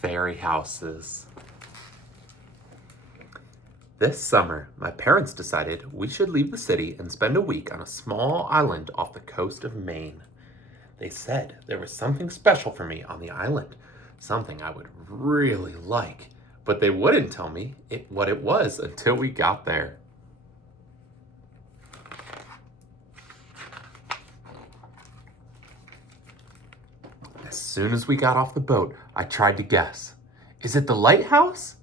Fairy houses. This summer, my parents decided we should leave the city and spend a week on a small island off the coast of Maine. They said there was something special for me on the island, something I would really like, but they wouldn't tell me what it was until we got there. As soon as we got off the boat, I tried to guess. Is it the lighthouse?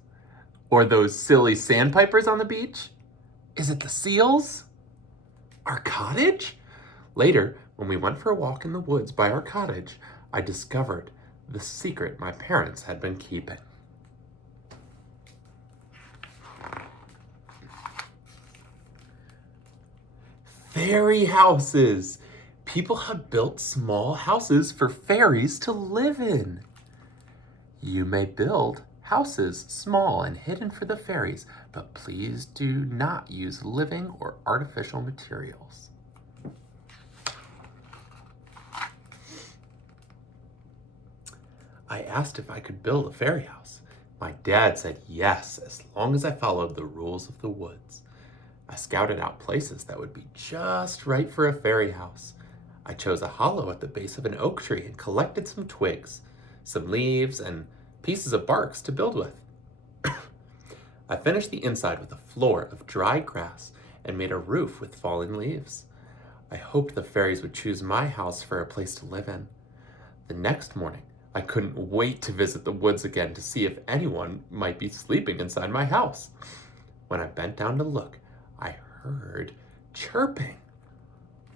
Or those silly sandpipers on the beach? Is it the seals? Our cottage? Later, when we went for a walk in the woods by our cottage, I discovered the secret my parents had been keeping. Fairy houses! People have built small houses for fairies to live in. You may build houses small and hidden for the fairies, but please do not use living or artificial materials. I asked if I could build a fairy house. My dad said yes, as long as I followed the rules of the woods. I scouted out places that would be just right for a fairy house. I chose a hollow at the base of an oak tree and collected some twigs, some leaves, and pieces of barks to build with. I finished the inside with a floor of dry grass and made a roof with fallen leaves. I hoped the fairies would choose my house for a place to live in. The next morning, I couldn't wait to visit the woods again to see if anyone might be sleeping inside my house. When I bent down to look, I heard chirping.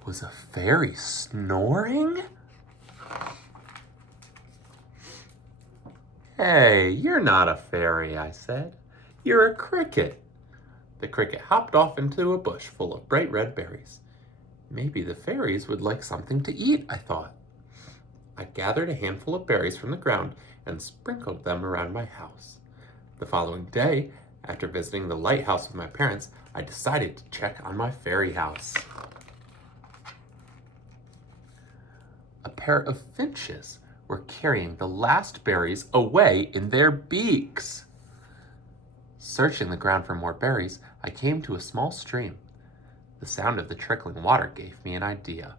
Was a fairy snoring? Hey, you're not a fairy, I said. You're a cricket. The cricket hopped off into a bush full of bright red berries. Maybe the fairies would like something to eat, I thought. I gathered a handful of berries from the ground and sprinkled them around my house. The following day, after visiting the lighthouse with my parents, I decided to check on my fairy house. A pair of finches were carrying the last berries away in their beaks. Searching the ground for more berries, I came to a small stream. The sound of the trickling water gave me an idea.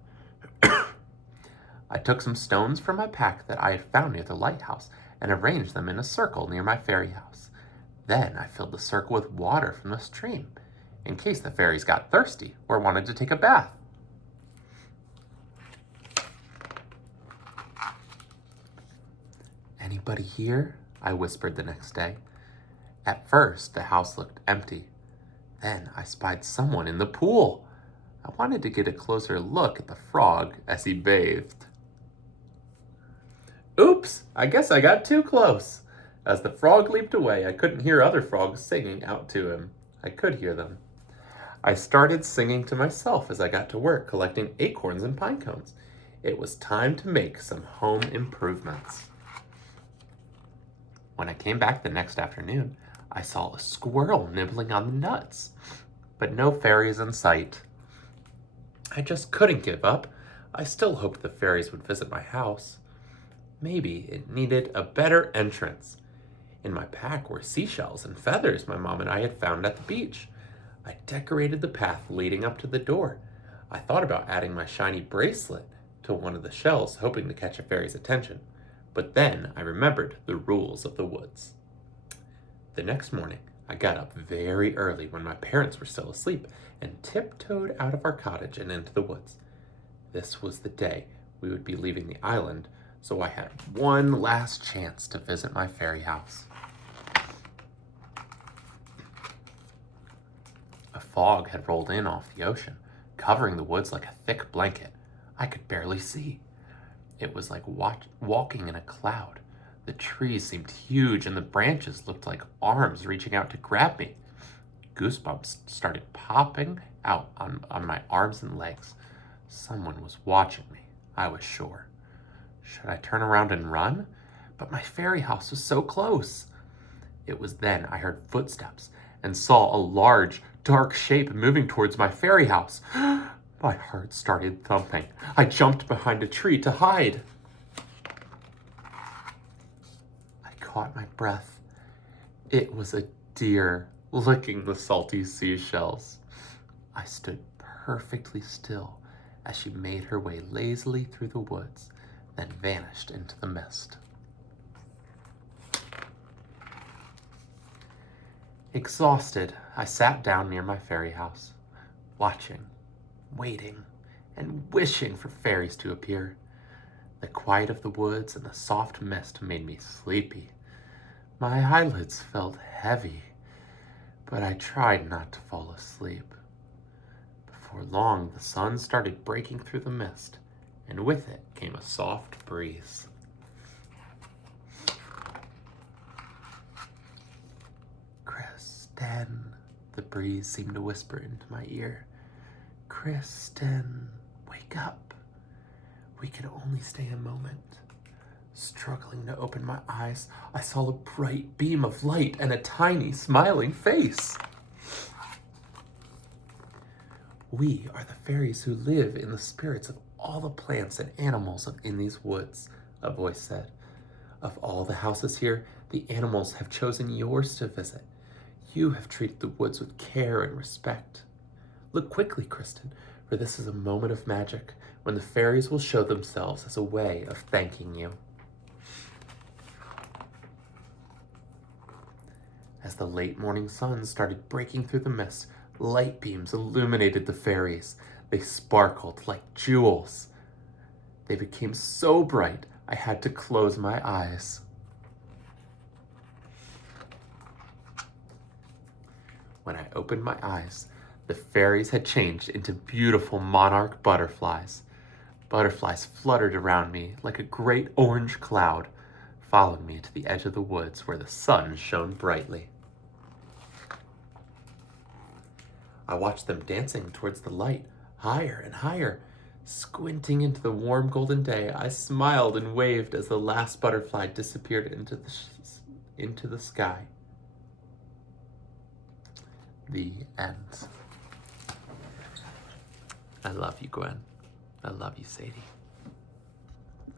I took some stones from my pack that I had found near the lighthouse and arranged them in a circle near my fairy house. Then I filled the circle with water from the stream, in case the fairies got thirsty or wanted to take a bath. Anybody here? I whispered the next day. At first, the house looked empty. Then I spied someone in the pool. I wanted to get a closer look at the frog as he bathed. Oops, I guess I got too close. As the frog leaped away, I couldn't hear other frogs singing out to him. I could hear them. I started singing to myself as I got to work collecting acorns and pine cones. It was time to make some home improvements. When I came back the next afternoon, I saw a squirrel nibbling on the nuts, but no fairies in sight. I just couldn't give up. I still hoped the fairies would visit my house. Maybe it needed a better entrance. In my pack were seashells and feathers my mom and I had found at the beach. I decorated the path leading up to the door. I thought about adding my shiny bracelet to one of the shells, hoping to catch a fairy's attention. But then I remembered the rules of the woods. The next morning, I got up very early when my parents were still asleep and tiptoed out of our cottage and into the woods. This was the day we would be leaving the island, so I had one last chance to visit my fairy house. A fog had rolled in off the ocean, covering the woods like a thick blanket. I could barely see. It was like walking in a cloud. The trees seemed huge and the branches looked like arms reaching out to grab me. Goosebumps started popping out on my arms and legs. Someone was watching me, I was sure. Should I turn around and run? But my fairy house was so close. It was then I heard footsteps and saw a large, dark shape moving towards my fairy house. My heart started thumping. I jumped behind a tree to hide. I caught my breath. It was a deer licking the salty seashells. I stood perfectly still as she made her way lazily through the woods, then vanished into the mist. Exhausted, I sat down near my fairy house, watching, waiting, and wishing for fairies to appear. The quiet of the woods and the soft mist made me sleepy. My eyelids felt heavy, but I tried not to fall asleep. Before long, the sun started breaking through the mist, and with it came a soft breeze. Kristen, the breeze seemed to whisper into my ear. Kristen, wake up. We can only stay a moment. Struggling to open my eyes, I saw a bright beam of light and a tiny, smiling face. We are the fairies who live in the spirits of all the plants and animals in these woods, a voice said. Of all the houses here, the animals have chosen yours to visit. You have treated the woods with care and respect. Look quickly, Kristen, for this is a moment of magic when the fairies will show themselves as a way of thanking you. As the late morning sun started breaking through the mist, light beams illuminated the fairies. They sparkled like jewels. They became so bright, I had to close my eyes. When I opened my eyes, the fairies had changed into beautiful monarch butterflies. Butterflies fluttered around me like a great orange cloud, following me to the edge of the woods where the sun shone brightly. I watched them dancing towards the light, higher and higher. Squinting into the warm golden day, I smiled and waved as the last butterfly disappeared into the sky. The end. I love you, Gwen. I love you, Sadie.